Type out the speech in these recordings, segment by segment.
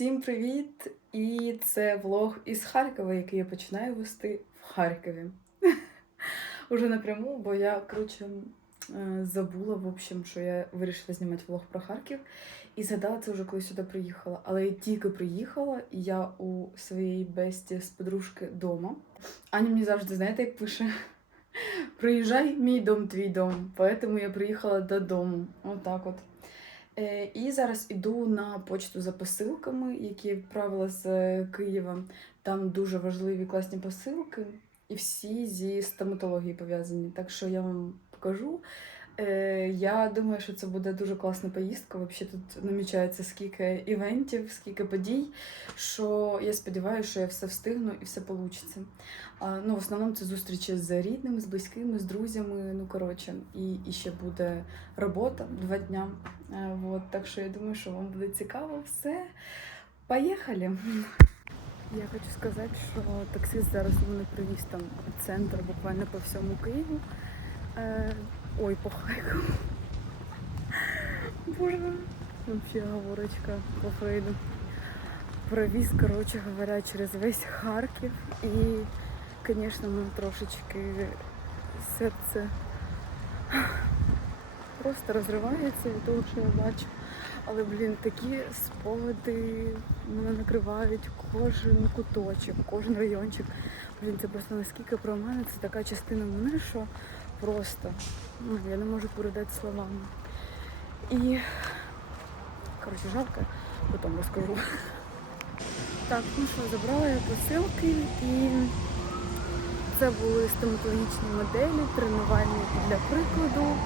Всім привіт! І це влог із Харкова, який я починаю вести в Харкові. Уже напряму, бо я, коротше, е, забула, в общем, що я вирішила знімати влог про Харків. І згадала це вже коли сюди приїхала. Але я тільки приїхала, і я у своїй бесті з подружки вдома. Аня мені завжди, знаєте, як пише: Приїжджай, мій дом, твій дом. Поэтому я приїхала додому. Отак от. Е, І зараз іду на почту за посилками, які я відправила з е, Києва. Там дуже важливі класні посилки, і всі зі стоматології пов'язані. Так що я вам покажу. Е, Я думаю, що це буде дуже класна поїздка. Взагалі тут намічається скільки івентів, скільки подій. Що я сподіваюся, що я все встигну і все вийде. Ну, в основному це зустрічі з рідними, з близькими, з друзями. Ну коротше, і, і ще буде робота два дня. Е, Вот, так що я думаю, що вам буде цікаво все. Поїхали! Я хочу сказати, що таксист зараз мене привіз там центр буквально по всьому Києву. Ой, по Харкову. Боже, вообще говорочка по Фрейду. Провіз, коротше говоря, через весь Харків. І, звісно, мене трошечки серце просто розривається від того, що я бачу. Але, блін, такі спогади мене накривають кожен куточок, кожен райончик. Блін, це просто наскільки про мене це така частина мене, що просто я не можу передати словами. І коротше, жалко, потім розкажу. Так, ну що, забрала я посилки і це були стоматологічні моделі, тренувальні для прикладу.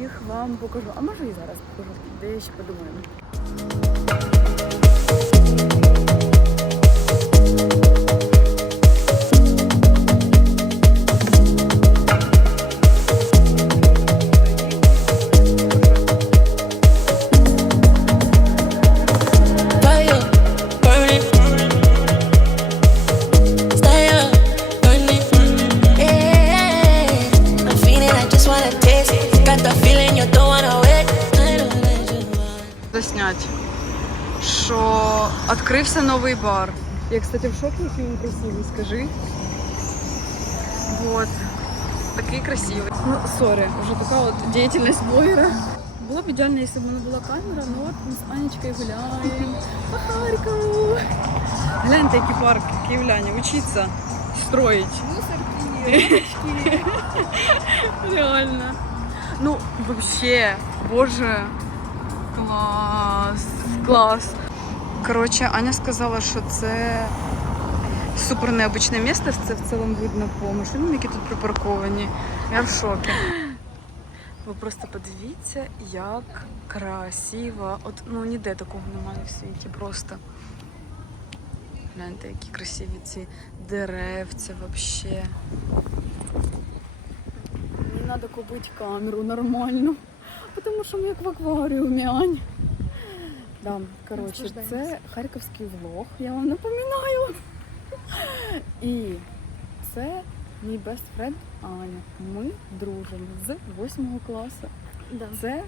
Їх вам покажу. А може і зараз покажу, де я ще подумаю. відкрився новий бар. Я, кстати, в шокі, який він красивий, скажи. Вот. Такий красивий. Ну, сорі, вже така от діяльність блогера. Було б ідеально, якщо б у мене була камера, ну от ми з Анечкою гуляємо по Харкову. Гляньте, який парк київляні, учиться строїть. Мусорки, Реально. Ну, вообще, боже, клас, клас. Коротше, Аня сказала, що це супер необычне місце. Це в цілому видно по машинам, які тут припарковані. Я в шокі. Ви просто подивіться, як красиво. От ну ніде такого немає в світі. Просто гляньте, які красиві ці деревця вообще. Мені треба купити камеру нормальну, тому що ми як в акваріумі, Ань. Да, коротше, це харківський влог, я вам напоминаю. І це мій best friend Аня. Ми дружимо з 8 класу. Да. Це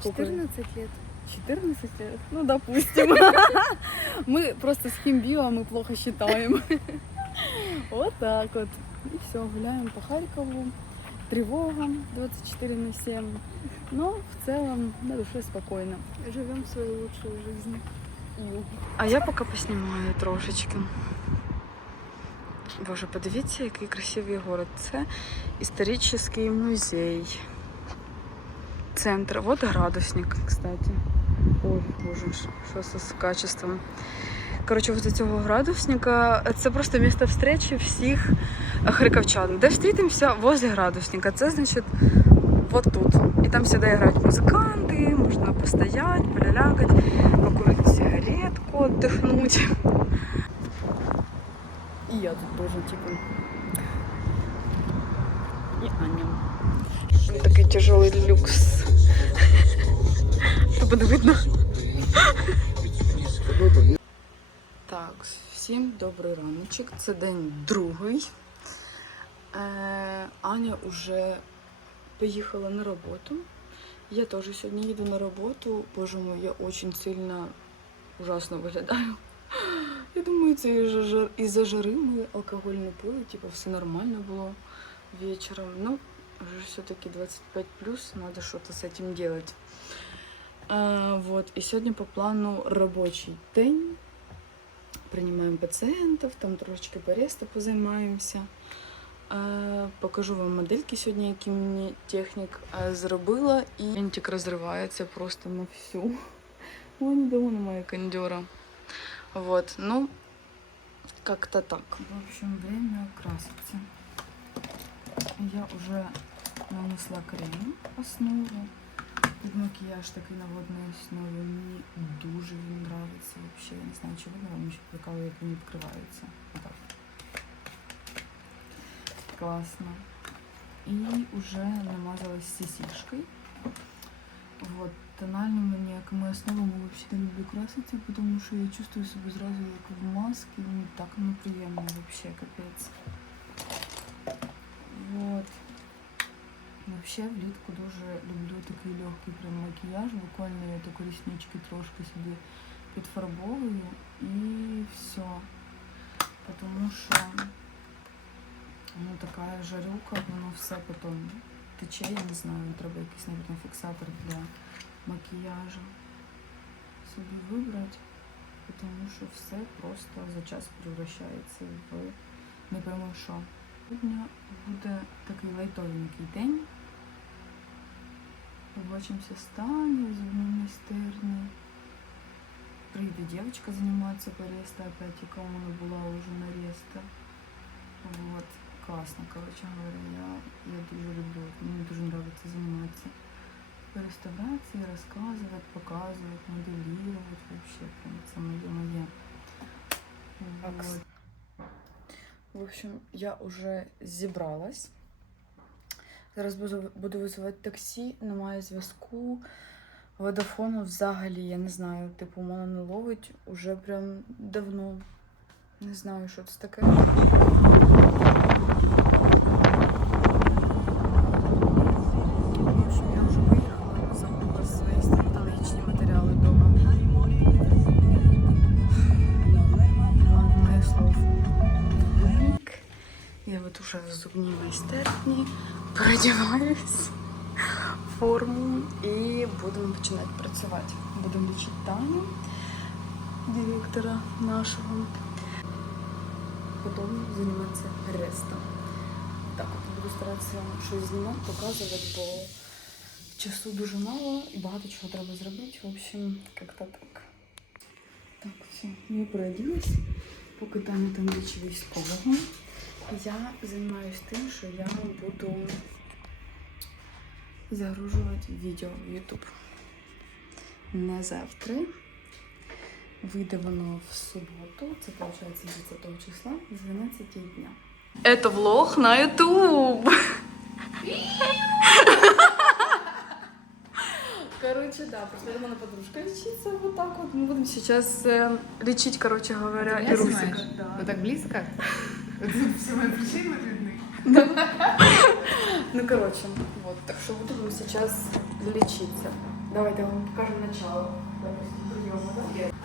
скільки? 14 лет. 14 лет? Ну, допустим. Мы просто с химбио, мы плохо считаем. Вот так вот. И все, гуляем по Харькову. Тревога 24 на 7. Но в целом на душе спокойно. Живем свою лучшую жизнь. А я поки поснімаю трошечки. Боже, подивіться, який красивий город. Це історичний музей. Центр. Вот градусник, кстати. Ой, боже, що це з качеством. Коротше, возле цього градусника це просто місце встречі всіх харківчан. Де встрітимося возле градусника. Це значить вот тут. І там завжди грають музиканти, можна постояти, полялякати, покурити сигаретку, отдохнуть. І я тут теж, типу. І Аня. Такий тяжелий люкс. Це буде видно. Так, всім добрий раночок. Це день другий. Е, Аня вже поїхала на роботу. Я теж сьогодні їду на роботу. Боже мой, я дуже сильно ужасно виглядаю. Я думаю, це із-за жар- із-за жари ми алкоголь не пили, типу, все нормально було вечором. Ну, вже все-таки 25 плюс, надо что-то с этим делать. Вот, и сегодня по плану рабочий день. Принимаем пациентов, там трошечки бареста позаймаємося. Е, Покажу вам модельки сьогодні, які мені технік е, зробила. І вінтик розривається просто на всю. Ой, не дома немає кондера. Вот, ну, как-то так. В общем, время краситься. Я уже нанесла крем основу. Під макіяж такий на водній основі. Мені дуже він нравиться вообще. Я не знаю, чи видно, вам ще прикалує, як він відкривається. Отак. Классно. І уже намазалась сісішкою. Вот. Тональними ніякими основами взагалі не люблю краситися, тому що я чувствую себе зразу як в масці. Мені так неприємно вообще, капець. Вот. Вообще влітку дуже люблю такий легкий прям макіяж. Буквально я таку ріснички трошки собі підфарбовую і все. Потому що ну, така жарюка, воно все потім тече, я не знаю, треба якийсь, мабуть, фіксатор для макіяжу собі вибрати, тому що все просто за час превращається в не пойму що. Сьогодні буде такий лайтовенький день. Побачимося з Танею, з майстерні. Прийде дівчинка займатися по реста, опять, яка у мене була вже на реста. Вот. Класно, короче говоря, я, я дуже люблю, мені дуже подобається займатися реставрації, розказувати, показувати, моделірувати, вообще, прям це моє моє. Вот. В общем, я уже зібралась. Зараз буду, буду визивати таксі, немає зв'язку. Водофону взагалі, я не знаю, типу, мене не ловить уже прям давно. Не знаю, що це таке. Зубній майстерні переодягаюсь в форму і будемо починати працювати. Будемо лічити Таню, директора нашого. Потім займатися рестом. Так, буду старатися щось знімати, показувати, бо часу дуже мало і багато чого треба зробити. В общем, як-то так. Так, все, я переоділась. Поки Таня там річ військового. Я займаюся тим, що я буду загружувати відео в YouTube. На завтра. Вийде воно в суботу, це виходить 10 числа, з 12 дня. Это влог на YouTube. Короче, да, просто у меня подружка лечится вот так вот. Мы будем сейчас э, лечить, короче говоря, Ты меня Ирусика. снимаешь? Да. Вот так близко? Все мои причины видны. Ну, короче, вот. Так что будем сейчас лечиться. Давайте я вам покажем начало. Да?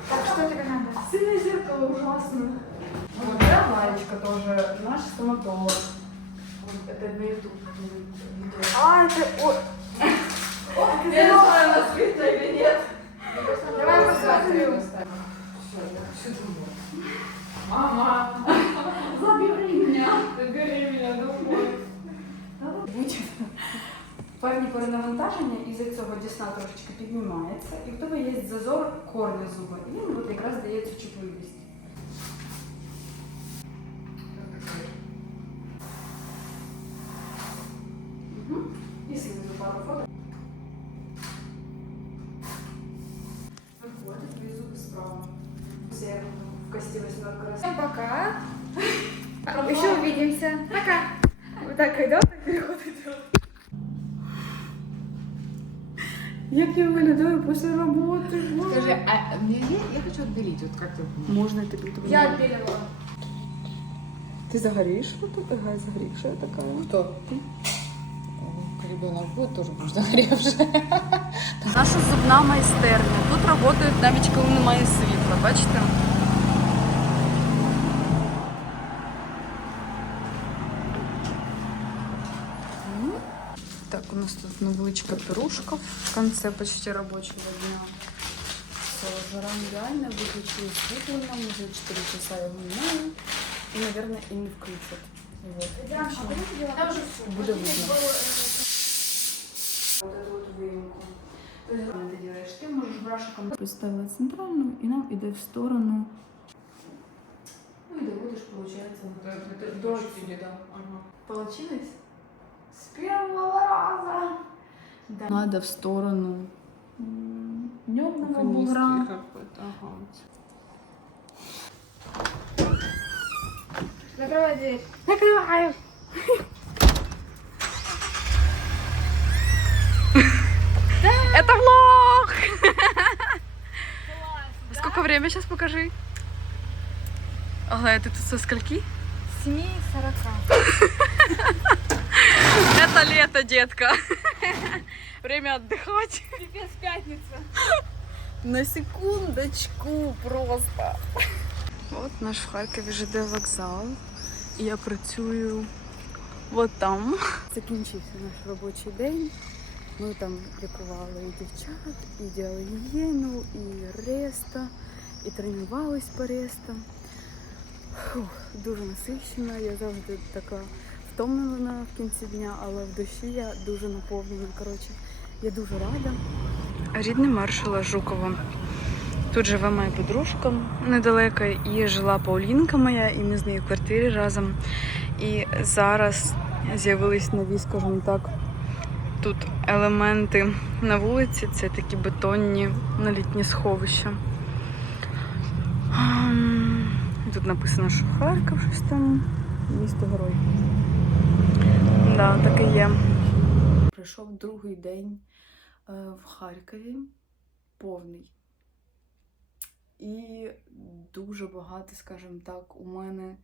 Так, что тебе надо? Сильное зеркало ужасно. Вот, я Варечка тоже, наш стоматолог. Вот, Это на YouTube. А, это... О, Я не знаю, трошечки піднімається, і в тебе є зазор корня зуба. І він от якраз дає цю чутливість. Як я виглядаю після роботи? Скажи, а мне я, я хочу отбелить, вот как ты Можна тобі тобі. Я отбеливала. Ти загорієш? Тут ага, загорівша така. Кто? Ребенок будет тоже будешь загоревший. Наша зубна майстерня. Тут працюють навіть коли немає світла. бачите? Нас тут невеличка пирушка в конце почти рабочего дня. Все, жара нереально, выключили світло нам, уже 4 часа я гуляю. И, наверное, и не включат. Вот. Буде видно. Вот эту вот выемку. То есть, ты делаешь, ты можешь брашиком представила центральную, и нам идет в сторону. Ну и доводишь, получается, вот до отсюда. Ага. Получилось? С первого раза. Да. Надо в сторону дневного бугра. Ага. Закрывай дверь. Закрываю. Это влог! Сколько время сейчас покажи? Ага, ты тут со скольки? 7 40. Это лето, детка. Время отдыхать. Пипец, пятница. На секундочку просто. От наш в Харкові ЖД вокзал. Я працюю от там. Закінчився наш робочий день. Ми там лікували і дівчат, і діяли гігієну, і реста, і тренувались по рестам. Фух, дуже насичена. Я завжди така втомлена в кінці дня, але в душі я дуже наповнена. Коротше, я дуже рада. Рідне маршала Жукова. Тут живе моя подружка недалеко, і жила Паулінка моя, і ми з нею в квартирі разом. І зараз з'явились нові, скажімо так, тут елементи на вулиці. Це такі бетонні налітні сховища. Тут написано, що Харків щось там, місто герой. Да, так і є. Прийшов другий день е, в Харкові, повний. І дуже багато, скажімо так, у мене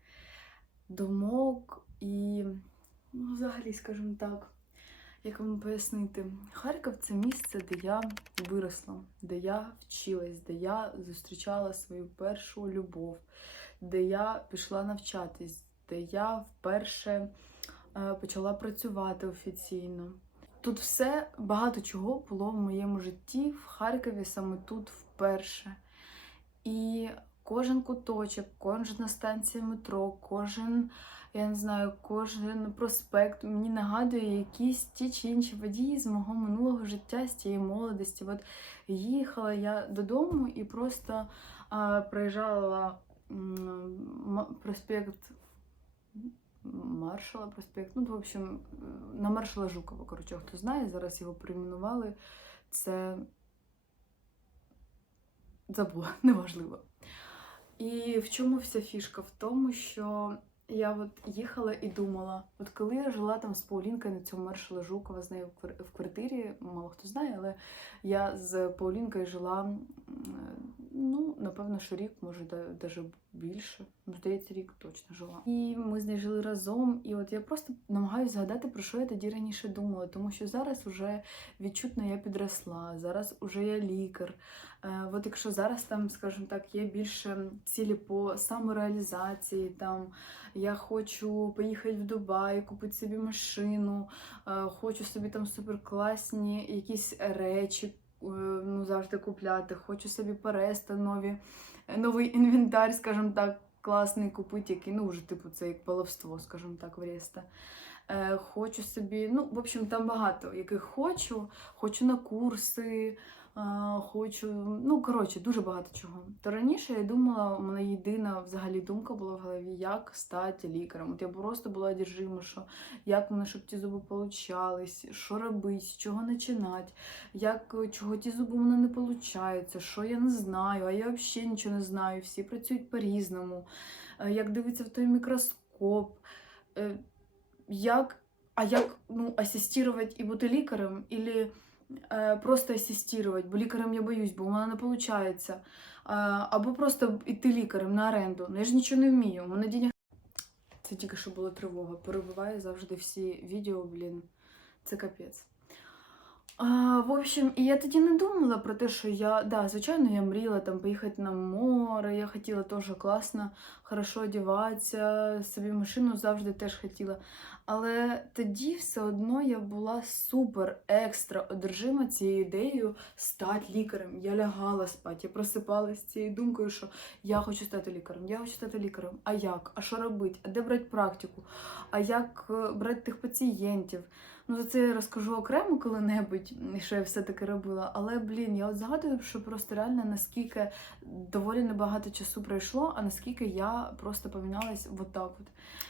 думок і, ну, взагалі, скажімо так, як вам пояснити, Харків це місце, де я виросла, де я вчилась, де я зустрічала свою першу любов, де я пішла навчатись, де я вперше почала працювати офіційно. Тут все багато чого було в моєму житті в Харкові саме тут вперше. І кожен куточок, кожна станція метро, кожен, я не знаю, кожен проспект мені нагадує якісь ті чи інші події з мого минулого життя, з тієї молодості. От їхала я додому і просто а, проїжджала м- проспект Маршала проспект. Ну, в общем, на Маршала Жукова, коротше, хто знає, зараз його перейменували. Це забула, неважливо. І в чому вся фішка? В тому, що я от їхала і думала, от коли я жила там з Паулінкою на цьому маршала Жукова з нею в квар- квартирі, мало хто знає, але я з Паулінкою жила, ну, напевно, що рік, може, навіть більше. Ну, здається, рік точно жила. І ми з нею жили разом. І от я просто намагаюся згадати, про що я тоді раніше думала, тому що зараз вже відчутно я підросла, зараз уже я лікар. Е, От якщо зараз там, скажімо так, є більше цілі по самореалізації, там я хочу поїхати в Дубай, купити собі машину, е, хочу собі там суперкласні якісь речі е, ну, завжди купляти, хочу собі переста нові, новий інвентар, скажімо так, класний купити, який, ну, вже типу, це як баловство, скажімо так, в Реста. Е, Хочу собі, ну, в общем, там багато яких хочу, хочу на курси, хочу. Ну, коротше, дуже багато чого. То раніше я думала, у мене єдина взагалі думка була в голові, як стати лікарем. От я просто була одержима, що як мене, щоб ті зуби получались, що робити, з чого починати, як чого ті зуби у мене не получаються, що я не знаю, а я взагалі нічого не знаю. Всі працюють по-різному. Е, Як дивитися в той мікроскоп, е, як, а як ну, асистувати і бути лікарем, ілі е, просто асистувати, бо лікарем я боюсь, бо у мене не виходить. Або просто йти лікарем на оренду. Ну я ж нічого не вмію. У мене денег. Це тільки що була тривога. Перебуваю завжди всі відео, блін. Це капець. А, в общем, і я тоді не думала про те, що я, да, звичайно, я мріяла там поїхати на море, я хотіла теж класно, хорошо одягатися, собі машину завжди теж хотіла. Але тоді все одно я була супер екстра одержима цією ідеєю стати лікарем. Я лягала спати, я просипалася цією думкою, що я хочу стати лікарем, я хочу стати лікарем. А як? А що робити? А де брати практику? А як е, брати тих пацієнтів? Ну, за це я розкажу окремо коли-небудь, що я все-таки робила. Але, блін, я от згадую, що просто реально наскільки доволі небагато часу пройшло, а наскільки я просто помінялась от так от.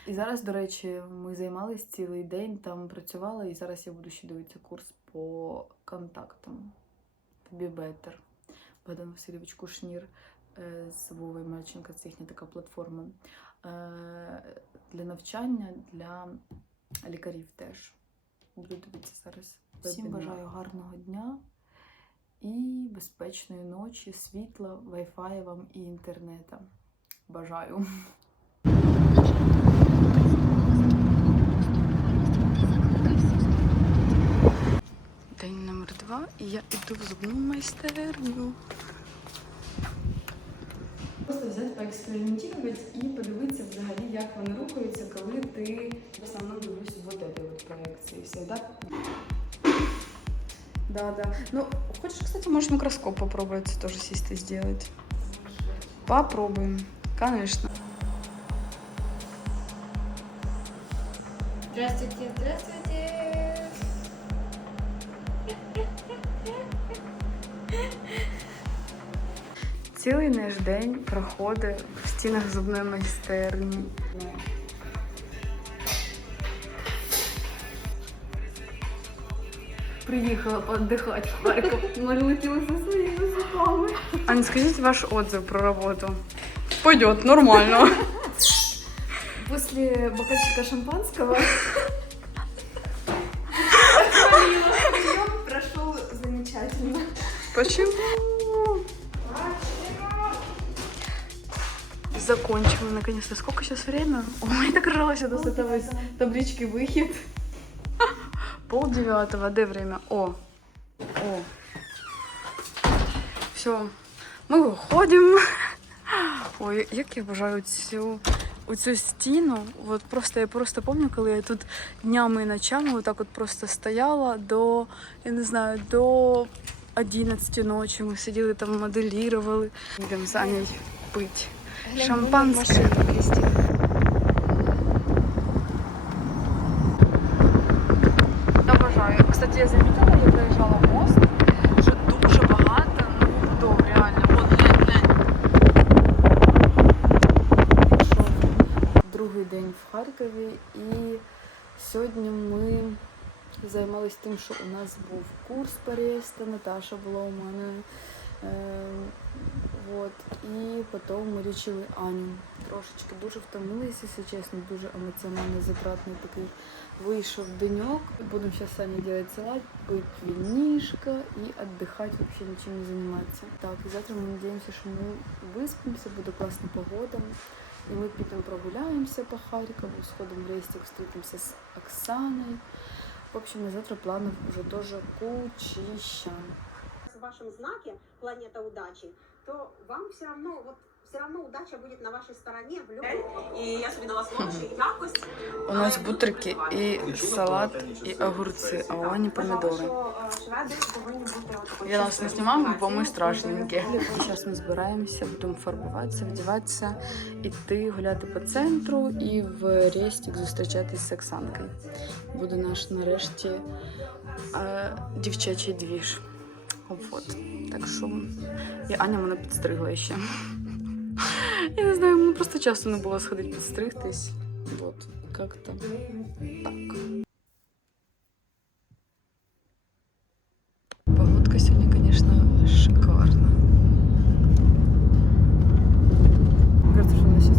І зараз, до речі, ми займалися цілий день, там працювала, і зараз я буду ще дивитися курс по контактам. Be Better. Богдан Васильович Кушнір е, з Вовою Мельченко, це їхня така платформа е, для навчання для лікарів теж. Буду дивитися зараз. Всім бажаю гарного дня і безпечної ночі, світла, вайфаю вам і інтернета. Бажаю. і я йду в зубну майстерню. Просто взяти, поекспериментувати і подивитися взагалі, як вони рухаються, коли ти в основному дивлюсь вот этой вот проекції. Все, да? Да, да. Ну, хочешь, кстати, можешь микроскоп попробовать тоже сесть и сделать. Попробуем. Конечно. Здравствуйте, здравствуйте. Цілий наш день проходить в стінах зубної майстерні. Приїхала поотдихати в Харків. Налетіла за своїми зубами. Аня, скажіть ваш отзыв про роботу. Пойдет, нормально. После бокальчика шампанского прошел замечательно. Почему? Закончила наконец-то. Сколько сейчас время? Ой, так ржалась я с этого таблички выход. Пол девятого. Де время? О. О. Все. Ми виходимо. Ой, як я бажаю цю оцю стіну. От просто я просто пам'ятаю, коли я тут днями і ночами отак от просто стояла до, я не знаю, до 11 ночі. Ми сиділи там, моделірували. Йдемо з Анею пити. Шампанське. Обожаю. Кстати, я замітила, я проїжджала мост, що дуже багато новобудов, реально. От, глянь, глянь. Другий день в Харкові, і сьогодні ми займалися тим, що у нас був курс Переста, Наташа була у мене. Е, вот. І потім ми лічили Аню. Трошечки дуже втомилися, якщо чесно, дуже емоціонально затратний такий вийшов денек. Будемо зараз Аней делать салат, пить винишко і віддихати, вообще нічим не займатися. Так, і завтра ми надіємося, що ми виспимося, буде класна погода. І ми підемо прогуляємося по Харкову, сходимо в рейстик, встретимося з Оксаною. В общем, на завтра планов уже тоже кучища. В вашем знаке планета удачи, то вам все равно вот все равно удача будет на вашей стороне в любом. І я собі дала слово, що якось У нас бутерки і салат, і огурці, а у Ані помідори. отакої. Я нас не знімаю, бо ми страшненькі. Зараз ми збираємося, будемо фарбуватися, вдіватися, іти гуляти по центру і в Рестік зустрічатись з Оксанкою. Буде наш нарешті дівчачий двіж. От. Так що і Аня мене підстригла ще. Я не знаю, мені просто часу не було сходити підстригтись. Вот, как-то так. Погодка сегодня, конечно, шикарна. Кажется, что она сейчас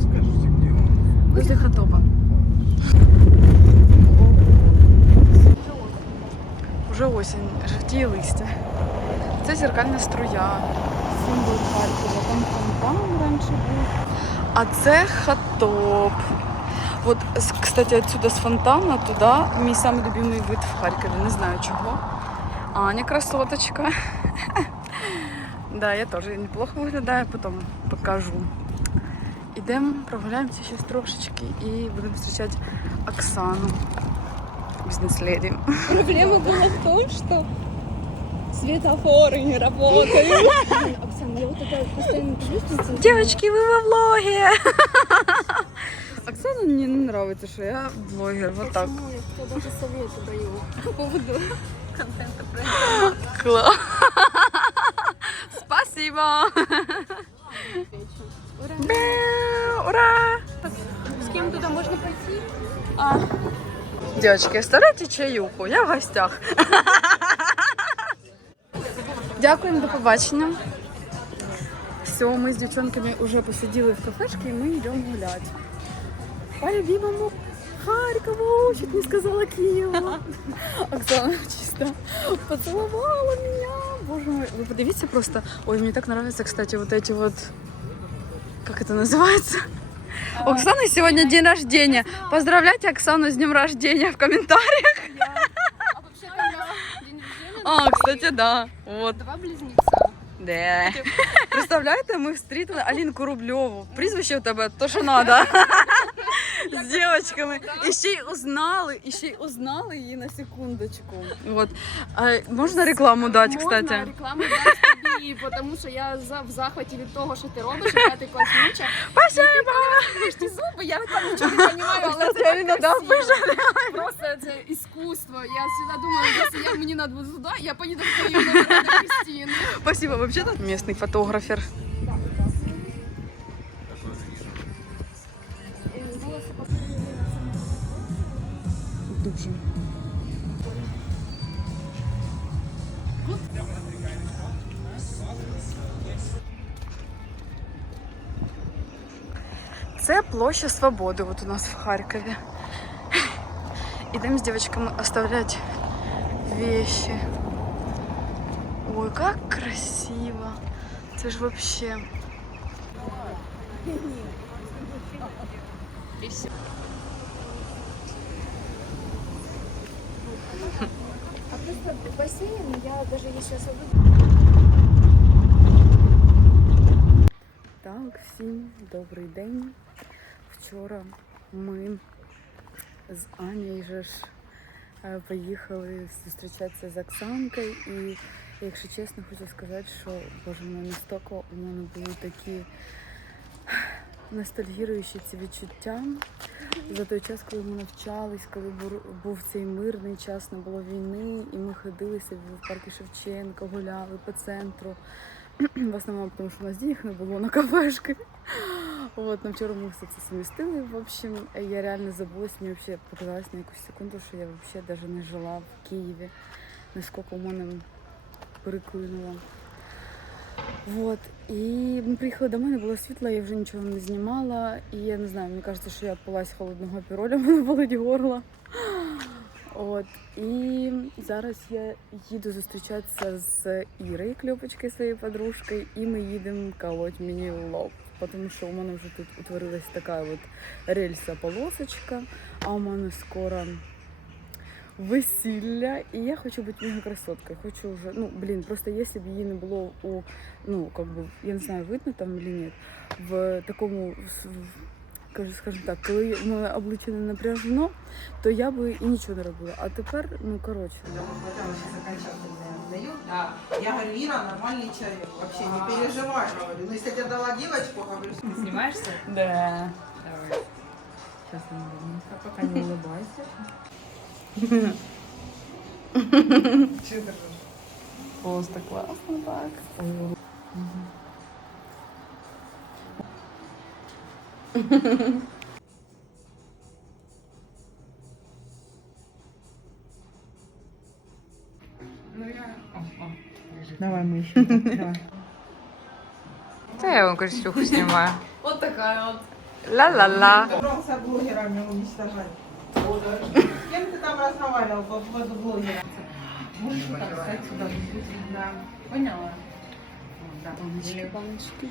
Скажите, где он? Возле Хатопа. Уже осінь, жовтіє листя. Це зеркальна струя. Символ Харкова. Там фонтан раніше був. А це хатоп. Вот, с- кстати, отсюда с фонтана туда мій самый любимый вид в Харькове. Не знаю чого. Аня красоточка. Да, я тоже неплохо виглядаю, потім покажу. Ідемо, прогуляємося ще трошечки і будемо зустрічати Оксану. Бізнес-леді. Проблема была в том, что светофоры не работают. Оксана, я вот это постоянно чувствую. Девочки, ви во влогі! Оксана мені не нравится, що я блогер. Вот так. Я тебе даже советы даю по поводу контента про Класс. Спасибо. Бэу, Ура! С кем туда можно пойти? Девочки, оставляйте чаюху, я в гостях. Дякуємо, до побачення. Все, ми з дівчонками вже посиділи в кафешці і ми йдемо гуляти. По любимому Харькову, чуть не сказала Києва. Оксана чисто поцеловала меня. Боже мой, вы подивіться просто. Ой, мне так нравятся, кстати, вот эти вот... Как это называется? У Оксаны сегодня день рождения. Поздравляйте Оксану с днем рождения в комментариях. А вообще день рождения А, кстати, да. Вот. два близнеца. Да. Представляєте, ми встрітили Алінку Рубльову. Прізвище у тебе то, що надо. З дівчатками. І ще й узнали, і ще й узнали її на секундочку. Вот. А, можна рекламу дати, Можна кстати? рекламу дати Тобі, тому що я за- в захваті від того, що ти робиш, яка ти класнюча. Спасибо! Ти ті зуби, я там нічого не розумію, але це так красиво. Просто це іскусство. Я завжди думала, якщо я мені надо туди, я поїду в Київ на Кристину. Спасибо, вообще-то. Местный фотографер. Це площа Свободи от у нас в Харкові. Ідемо з дівчатками оставлять вещи. Ой, как красиво. Это же вообще... А просто бассейн, я даже если особо Так, всім добрий день. Вчора ми з Анією же ж е, поїхали зустрічатися з Оксанкою. І, якщо чесно, хочу сказати, що боже мой, настільки у мене були такі ностальгіруючі ці відчуття за той час, коли ми навчались, коли був цей мирний час, не було війни, і ми ходили собі в парку Шевченка, гуляли по центру. В основному, тому що у нас денег не було на кафешки. От, но вчора ми все це сумістили. В общем, я реально забулась, мені вообще показалось на якусь секунду, що я вообще даже не жила в Києві. Наскільки у мене переклинуло. Вот. І ми приїхали до мене, було світло, я вже нічого не знімала. І я не знаю, мені кажеться, що я пилась холодного піроля, мене болить горло. От. І зараз я їду зустрічатися з Ірою Кльопочкою, своєю подружкою, і ми їдемо колоть мені лоб. Тому що у мене вже тут утворилась така от рельса полосочка, а у мене скоро весілля, і я хочу бути мега красоткою. Хочу вже, ну блін, просто якщо б її не було у, ну как бы, я не знаю, видно там или ні, в такому, в- скажімо так, коли в мене обличчя не напряжено, то я би і нічого не робила. А тепер, ну коротше. Да. Я говорю, Ира нормальный человек, вообще не переживай, говорю. Ну, если я тебе дала девочку, говорю, Снимаешься? Да. Давай. Сейчас я А пока не улыбайся. Че ты Просто класно так. Ну я... О, о. Давай мы еще. Давай. Да я вам Костюху снимаю. Вот такая вот. Ла-ла-ла. Собрался блогерами уничтожать. С кем ты там разговаривал по поводу блогера? Можешь вот так встать сюда? Да. Поняла? Да. Баночки, баночки.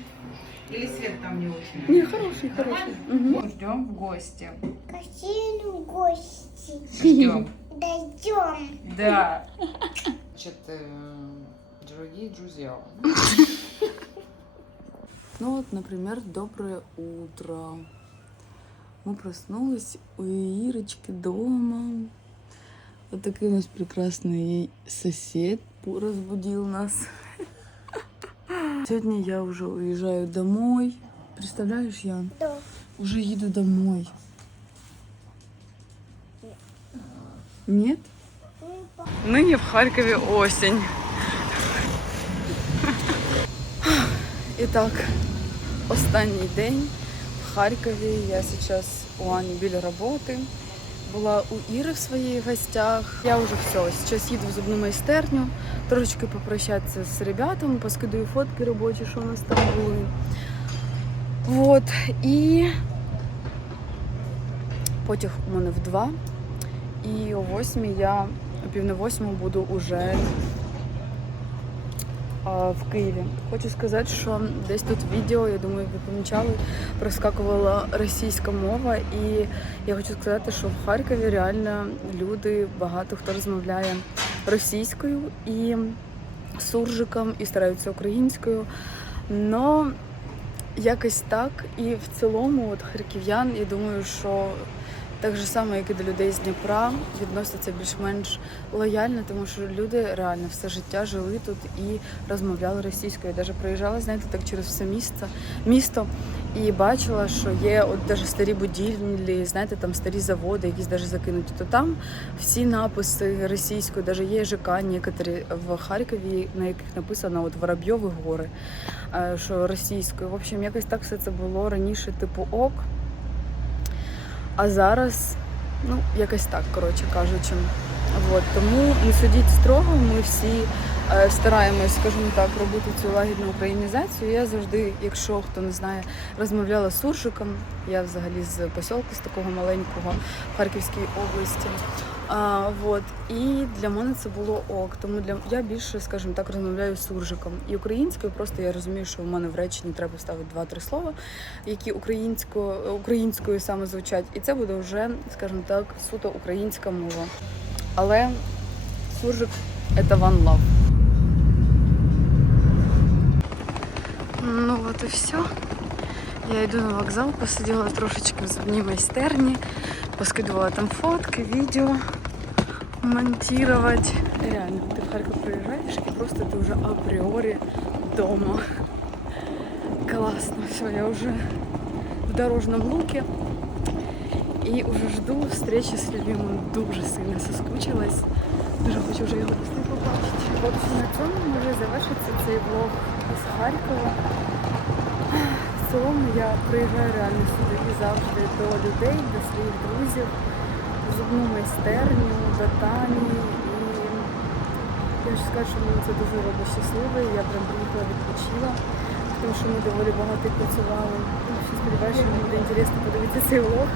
Или свет там не очень? Не, хороший, хороший. Мгм. Ждем в гости. Какие гости? Ждем. Дойдем. Да. Значит, э, дорогие друзья. Ну вот, например, доброе утро. Мы проснулись у Ирочки дома. Вот такой у нас прекрасный сосед разбудил нас. Сегодня я уже уезжаю домой. Представляешь, Ян? Да. Уже еду домой. Нет? Нині в Харкові осінь. І так, останній день в Харкові. Я зараз у Ані біля роботи. Була у Іри в своїх гостях. Я вже все, зараз їду в зубну майстерню, трошечки попрощатися з ребятами, поскидаю фотки робочі, що у нас там були. Вот. І потяг у мене в два. І о восьмій я о пів на восьму буду уже в Києві. Хочу сказати, що десь тут відео, я думаю, ви помічали, проскакувала російська мова, і я хочу сказати, що в Харкові реально люди, багато хто розмовляє російською і суржиком, і стараються українською. Но якось так. І в цілому, от харків'ян, я думаю, що так же само, як і до людей з Дніпра, відносяться більш-менш лояльно, тому що люди реально все життя жили тут і розмовляли російською. Я навіть проїжджала, знаєте, так через все місто, місто і бачила, що є от навіть старі будівлі, знаєте, там старі заводи, якісь навіть закинуті. То там всі написи російською, навіть є ЖК некоторі в Харкові, на яких написано от Воробйові гори, е, що російською. В общем, якось так все це було раніше, типу ок. А зараз, ну, якось так, коротше кажучи. От, тому не судіть строго, ми всі е, стараємось, скажімо так, робити цю лагідну українізацію. Я завжди, якщо хто не знає, розмовляла з суржиком. Я взагалі з посілку з такого маленького в Харківській області. А, вот. І для мене це було ок. Тому для я більше, скажімо так, розмовляю суржиком. І українською просто я розумію, що в мене в реченні треба ставити два-три слова, які українською, українською саме звучать. І це буде вже, скажімо так, суто українська мова. Але суржик це one love. Ну от і все. Я йду на вокзал, посиділа трошечки в зубній майстерні, поскидувала там фотки, відео монтувати. Реально, ти в Харків приїжджаєш і просто ти вже апріорі вдома. Класно, все, я вже в дорожному луке. І вже жду встречі з любимим. Дуже сильно соскучилась. Дуже хочу вже його побачити. В общем, на цьому може завершитися цей влог із Харкова. Цілому я приїжджаю реально сюди і завжди до людей, до своїх друзів, зубну майстерню, до Тані. І я хочу сказати, що мені це дуже робить щасливою. Я прям приїхала відпочила, тому що ми доволі багато працювали. Сподіваюся, що буде інтересно подивитися цей влог.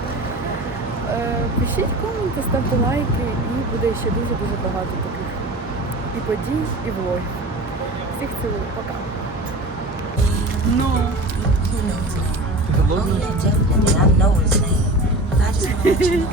Е, Пишіть коменти, ставте лайки, і буде ще дуже-дуже багато таких і подій, і влогів. Всіх цілую, пока. Ну. Oh, I know his name. I just want to know.